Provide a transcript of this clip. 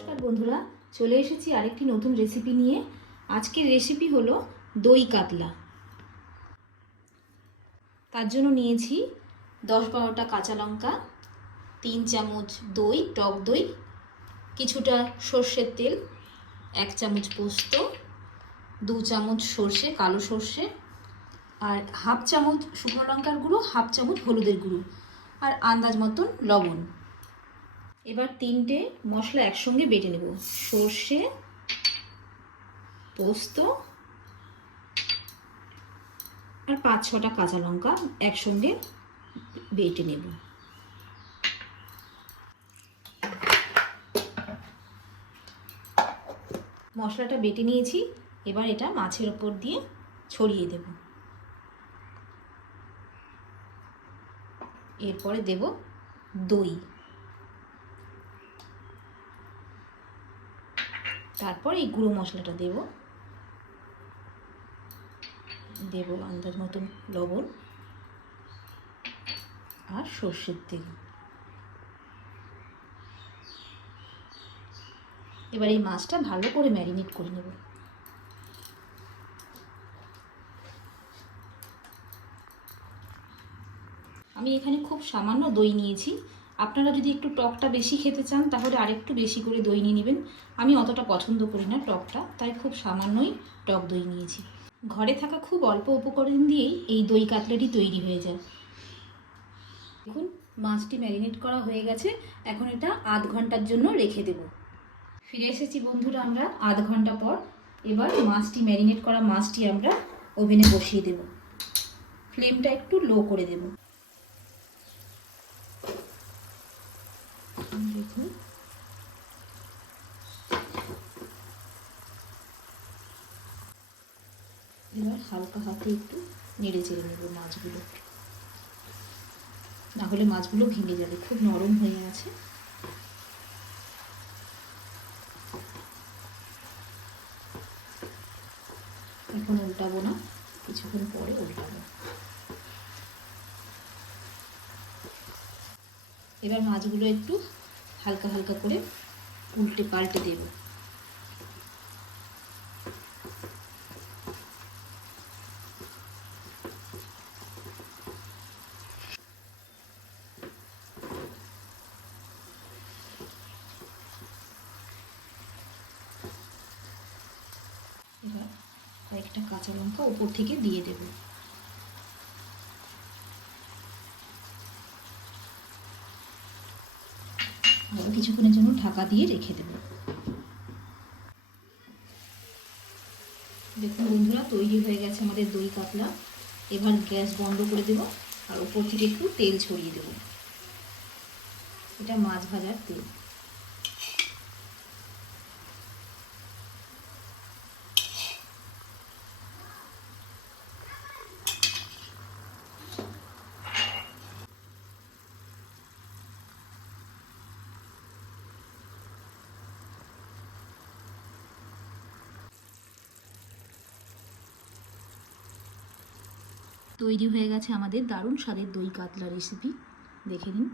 নমস্কার বন্ধুরা, চলে এসেছি আরেকটি নতুন রেসিপি নিয়ে। আজকের রেসিপি হলো দই কাতলা। তার জন্য নিয়েছি দশ বারোটা কাঁচা লঙ্কা, তিন চামচ দই, টক দই, কিছুটা সর্ষের তেল, এক চামচ পোস্ত, দু চামচ সর্ষে, কালো সর্ষে, আর হাফ চামচ শুকনো লঙ্কার গুঁড়ো, হাফ চামচ হলুদের গুঁড়ো, আর আন্দাজ মতন লবণ। এবার তিনটে মশলা একসঙ্গে বেটে নেব। সর্ষে, পোস্ত আর পাঁচ ছটা কাঁচা লঙ্কা একসঙ্গে বেটে নেব। মশলাটা বেটে নিয়েছি, এবার এটা মাছের ওপর দিয়ে ছড়িয়ে দেব। এরপরে দেব দই। তারপর এই গুঁড়ো মশলাটা দেব। দেব আন্দাজ মতন লবণ আর সর্ষের তেল। এবার এই মাছটা ভালো করে ম্যারিনেট করে নেব। আমি এখানে খুব সামান্য দই নিয়েছি। আপনারা যদি একটু টকটা বেশি খেতে চান, তাহলে আরেকটু বেশি করে দই নিয়ে নেবেন। আমি অতটা পছন্দ করি না টকটা, তাই খুব সামান্যই টক দই নিয়েছি। ঘরে থাকা খুব অল্প উপকরণ দিয়েই এই দই কাতলাটি তৈরি হয়ে যায়। দেখুন, মাছটি ম্যারিনেট করা হয়ে গেছে। এখন এটা আধ ঘণ্টার জন্য রেখে দেব। ফিরে এসেছি বন্ধুরা আমরা আধ ঘণ্টা পর। এবার মাছটি ম্যারিনেট করা মাছটি আমরা ওভেনে বসিয়ে দেব। ফ্লেমটা একটু লো করে দেব। এবার হালকা হাতে একটু নেড়ে চেড়ে নেব মাছগুলো। না হলে মাছগুলো ভেঙে যাবে, খুব নরম হয়ে আছে। এখন উল্টাবো না, কিছুক্ষণ পরে উল্টাবো। এবার মাছগুলো একটু হালকা হালকা করে উল্টে পাল্টে দেব। এবার কয়েকটা কাঁচা লঙ্কা উপর থেকে দিয়ে দেবো। আরও কিছুক্ষণের জন্য ঢাকা দিয়ে রেখে দেব। দেখুন বন্ধুরা, তৈরি হয়ে গেছে আমাদের দই কাতলা। এবার গ্যাস বন্ধ করে দেব আর ওপর থেকে একটু তেল ছড়িয়ে দেব। এটা মাছ ভাজার তেল। তৈরি হয়ে গেছে আমাদের দারুণ স্বাদের দই কাতলা রেসিপি দেখে নিন।